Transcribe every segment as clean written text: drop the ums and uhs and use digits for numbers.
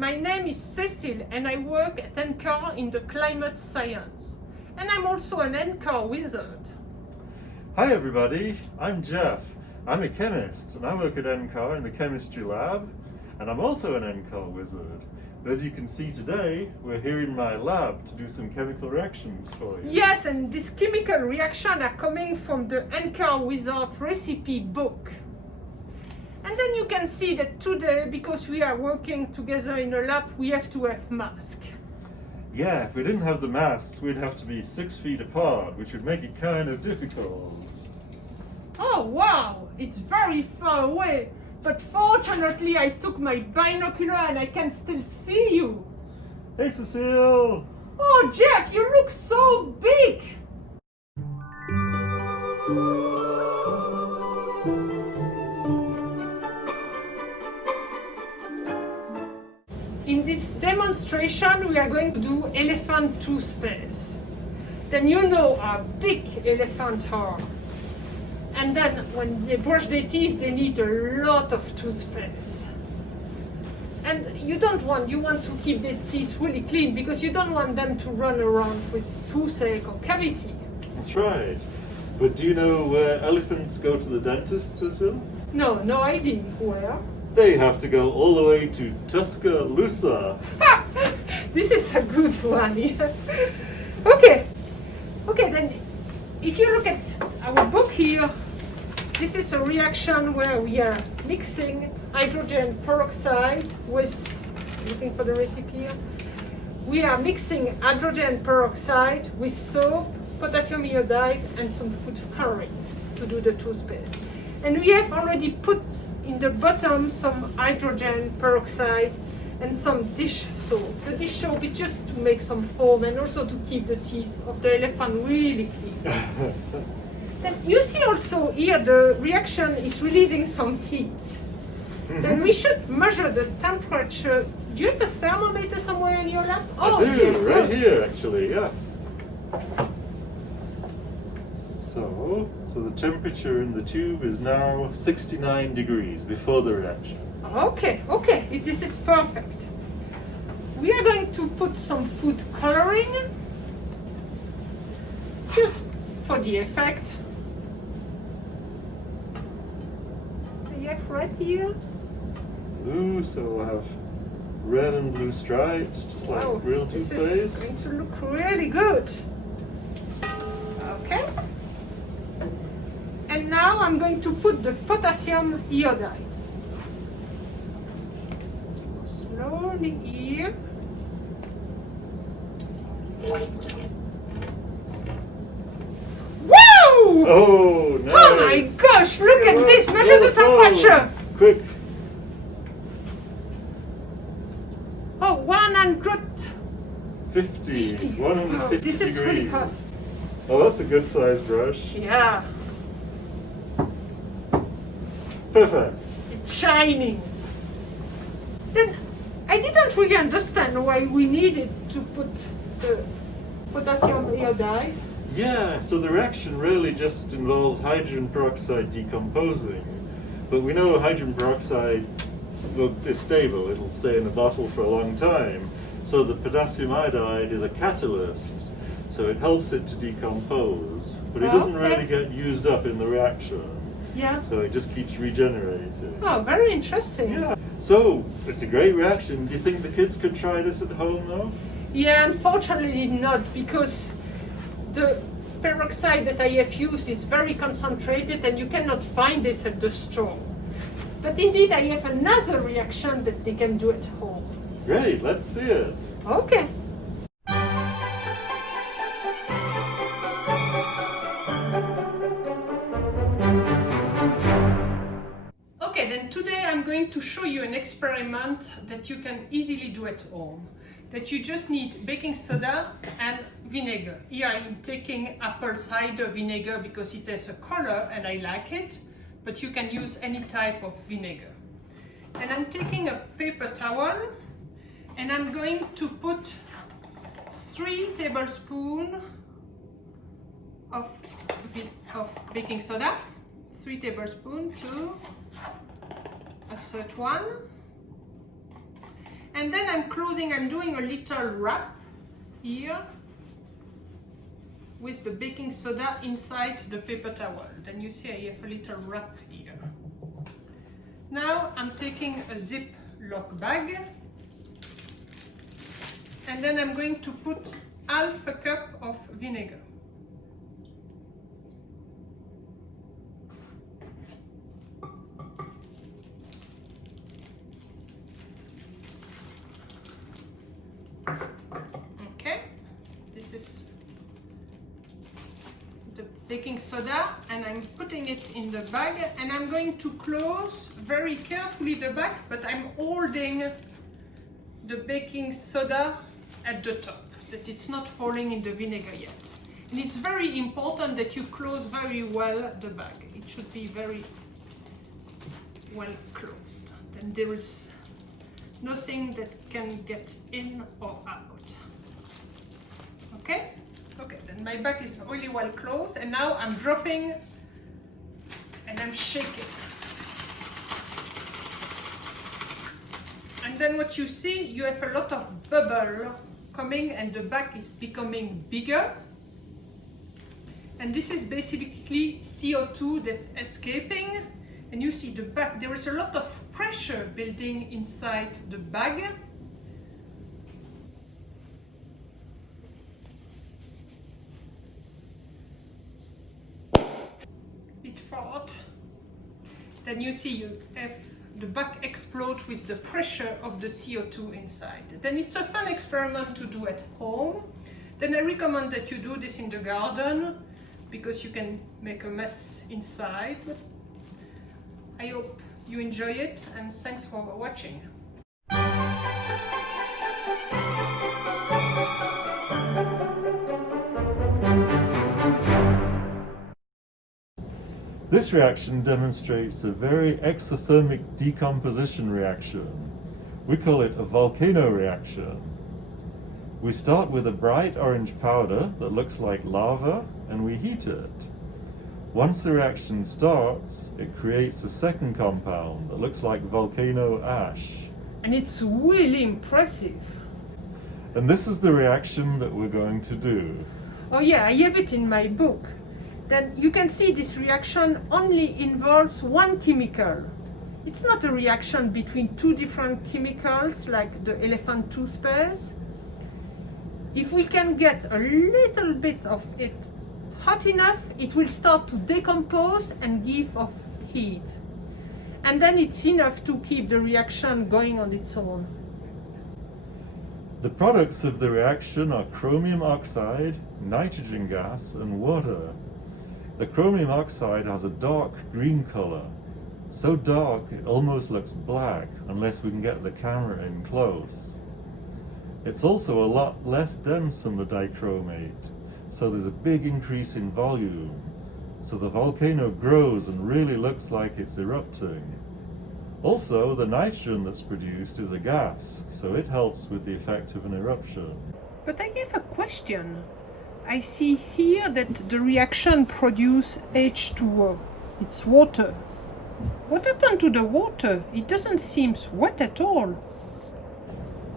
My name is Cecile and I work at NCAR in the climate science. And I'm also an NCAR wizard. Hi everybody, I'm Jeff. I'm a chemist and I work at NCAR in the chemistry lab, and I'm also an NCAR wizard. But as you can see today, we're here in my lab to do some chemical reactions for you. Yes, and these chemical reactions are coming from the NCAR Wizards recipe book. And then you can see that today, because we are working together in a lab, we have to have masks. Yeah, if we didn't have the masks, we'd have to be 6 feet apart, which would make it kind of difficult. Oh wow, it's very far away. But fortunately I took my binocular and I can still see you. Hey Cecile! Oh Jeff, you look so big! In this demonstration we are going to do elephant toothpaste. Then you know how big elephants are. And then when they brush their teeth, they need a lot of toothpaste. And you want to keep their teeth really clean because you don't want them to run around with toothache or cavity. That's right. But do you know where elephants go to the dentist, Cecile? No idea where. They have to go all the way to Tuscaloosa. This is a good one. Yeah. Okay, then if you look at our book here, this is a reaction where we are mixing hydrogen peroxide with, looking for the recipe here, we are mixing hydrogen peroxide with soap, potassium iodide and some food coloring to do the toothpaste. And we have already put in the bottom some hydrogen peroxide and some dish soap. The dish soap is just to make some foam and also to keep the teeth of the elephant really clean. Then you see also here the reaction is releasing some heat. Then we should measure the temperature. Do you have a thermometer somewhere in your lab? I do, right here actually, yes. So the temperature in the tube is now 69 degrees before the reaction. Okay, this is perfect. We are going to put some food coloring, just for the effect. Yeah, right here. Blue, so we'll have red and blue stripes, just like real toothpaste. This is going to look really good. Okay. And now I'm going to put the potassium iodide. Slowly here. Wow! Oh, nice! Oh my gosh, look at this! Measure the temperature! Quick! Oh, 150 150 oh, this is degrees. really hot. Oh, that's a good size brush. Yeah, Perfect. it's shining. Then I didn't really understand why we needed to put the potassium iodide. Yeah, so the reaction really just involves hydrogen peroxide decomposing. But we know hydrogen peroxide is stable, it'll stay in the bottle for a long time. So the potassium iodide is a catalyst, so it helps it to decompose. But it doesn't really get used up in the reaction. Yeah. So it just keeps regenerating. Oh, very interesting. Yeah. So, it's a great reaction. Do you think the kids could try this at home though? Yeah, unfortunately not, because the peroxide that I have used is very concentrated and you cannot find this at the store. But indeed I have another reaction that they can do at home. Great, let's see it. Okay. Okay, then today I'm going to show you an experiment that you can easily do at home. That you just need baking soda and vinegar. Here I'm taking apple cider vinegar because it has a color and I like it, but you can use any type of vinegar. And I'm taking a paper towel and I'm going to put 3 tablespoons of baking soda, 3 tablespoons to a third one. And then I'm closing, I'm doing a little wrap here with the baking soda inside the paper towel. Then you see I have a little wrap here. Now I'm taking a Ziploc bag, and then I'm going to put half a cup of vinegar. Okay, this is the baking soda, and I'm putting it in the bag, and I'm going to close very carefully the bag, but I'm holding the baking soda at the top, that it's not falling in the vinegar yet. And it's very important that you close very well the bag. It should be very well closed. Then there is nothing that can get in or out. Okay? Okay, then my bag is really well closed, and now I'm dropping and I'm shaking. And then what you see, you have a lot of bubble coming, and the bag is becoming bigger. And this is basically CO2 that's escaping. And you see the bag, there is a lot of pressure building inside the bag. It fought. Then you see you have the bag explode with the pressure of the CO2 inside. Then it's a fun experiment to do at home. Then I recommend that you do this in the garden, because you can make a mess inside. I hope you enjoy it, and thanks for watching. This reaction demonstrates a very exothermic decomposition reaction. We call it a volcano reaction. We start with a bright orange powder that looks like lava, and we heat it. Once the reaction starts, it creates a second compound that looks like volcano ash. And it's really impressive. And this is the reaction that we're going to do. Oh yeah, I have it in my book. Then you can see this reaction only involves one chemical. It's not a reaction between two different chemicals like the elephant toothpaste. If we can get a little bit of it hot enough, it will start to decompose and give off heat. And then it's enough to keep the reaction going on its own. The products of the reaction are chromium oxide, nitrogen gas, and water. The chromium oxide has a dark green color, so dark it almost looks black unless we can get the camera in close. It's also a lot less dense than the dichromate, so there's a big increase in volume. So the volcano grows and really looks like it's erupting. Also, the nitrogen that's produced is a gas, so it helps with the effect of an eruption. But I have a question. I see here that the reaction produces H2O. It's water. What happened to the water? It doesn't seem wet at all.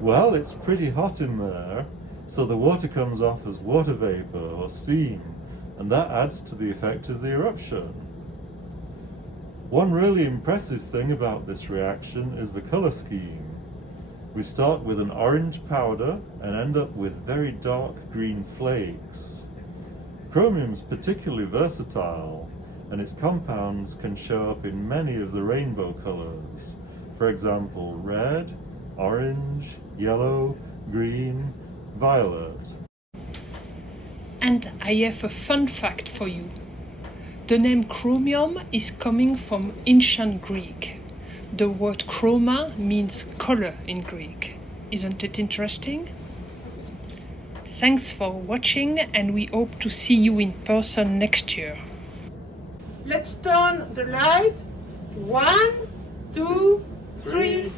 Well, it's pretty hot in there, so the water comes off as water vapor or steam, and that adds to the effect of the eruption. One really impressive thing about this reaction is the color scheme. We start with an orange powder and end up with very dark green flakes. Chromium is particularly versatile, and its compounds can show up in many of the rainbow colors. For example, red, orange, yellow, green, violet. And I have a fun fact for you. The name chromium is coming from ancient Greek. The word chroma means color in Greek. Isn't it interesting? Thanks for watching, and we hope to see you in person next year. Let's turn the light. 1, 2, 3.